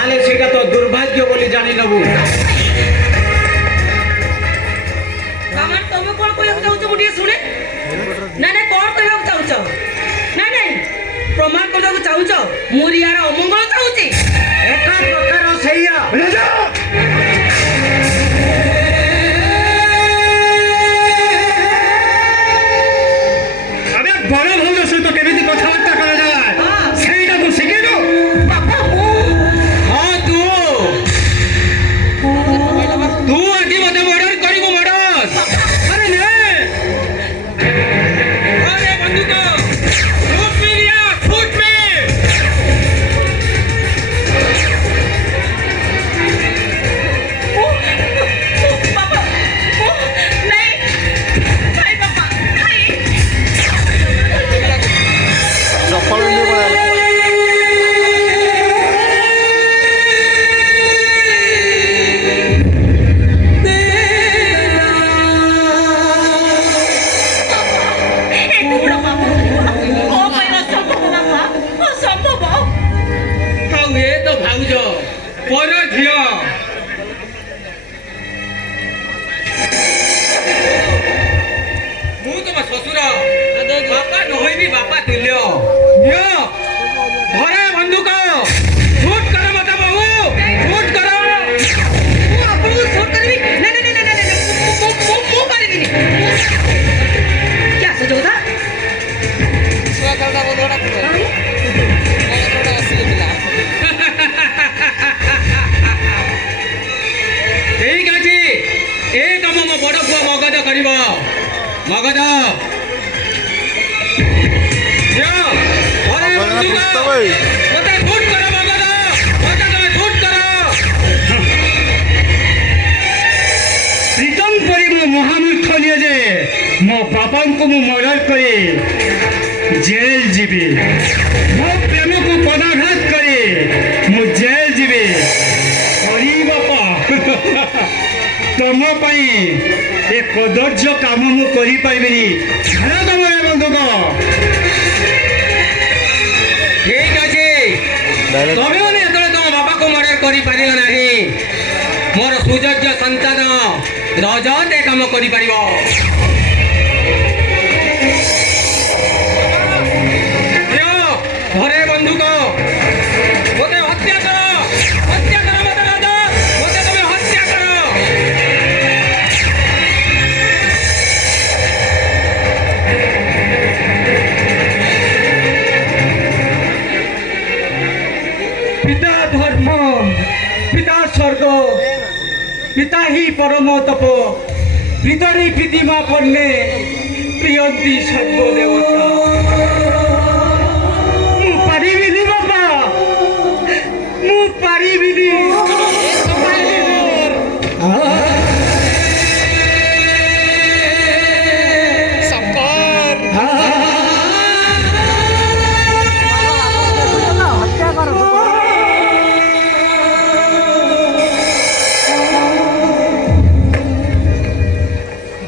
ताले सेटा तो दुर्भाग्य बोली जानी नबु कामन तुम कोन कहक चाहू मुटिए सुने ना ना कोन कहक चाहू ना ना प्रमाण करक चाहू मुरियार अमंगल चाहूची एका प्रकार सैया राजा अबे बड़ भौज सहित केमिति कथाबार्ता करा जाय सेटा तू शिखे दो बाबा मु हां तू आगे मते मर्डर करिबो मर्डर अरे ने अरे बंदूक फुट मी लिया फुट मी बाबा नहीं नहीं बाबा नहीं चप्पल नहीं पड़ा एतुडा बाबा ओ पहिला संभव बाबा ओ संभव हाउ ए तो भाउज पर झियो मु तुम ससुर बापा नहैबी बापा तुल्य नियो धरे बंदूक शूट कर मत बाबू शूट कर मु आपको शूट करबी नहीं नहीं नहीं नहीं मु करबी क्या सोचोदा छुआ खेलटा बंधुटा ठीक अछि ए काम मो बड़ पुआ मगध करिवो मगध जो अरे बंदूक मते शूट कर मगध मते तमे शूट कर प्रीतम परि मो महामूर्ख लिए जे मो बापा को मु मर्डर करे जेल जीवी मो प्रेम को पदाघात करे मु जेल जीवी हरी बापा तुम पाई ए कदर्य काम मु करि पाइबिनी छाड़ तुम ए बंधुक ठीक अछि तमे माने एतले तुम बापा को मर्डर करि पारियो नाही मोर सुयोग्य संतान रजत ए काम करि पारिबो घरे बंधुक मते हत्या कर मते राजा मते तुम हत्या कर पिता धर्म पिता स्वर्ग पिता ही परम तप पितरी प्रीतिमा पन्ने प्रियंती सर्वदेवता मु पारिबिनी बाबा मु पारिबिनी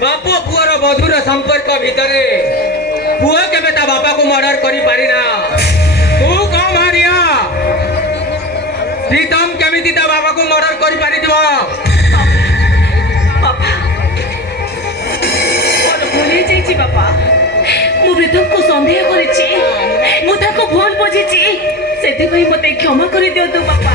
बापो पुअर मधुर संपर्क भितरे पुआ केबे ता बापा को मर्डर करि पारिना तू कम हारिया प्रीतम केमिति ता बापा को मर्डर करि पारि दिबो बाबा और भूली जाइछि बाबा मु प्रीतम को संदेह करिछि मु ताको भूल बुझिछि सेति भाई मते क्षमा करि दियो तो बाबा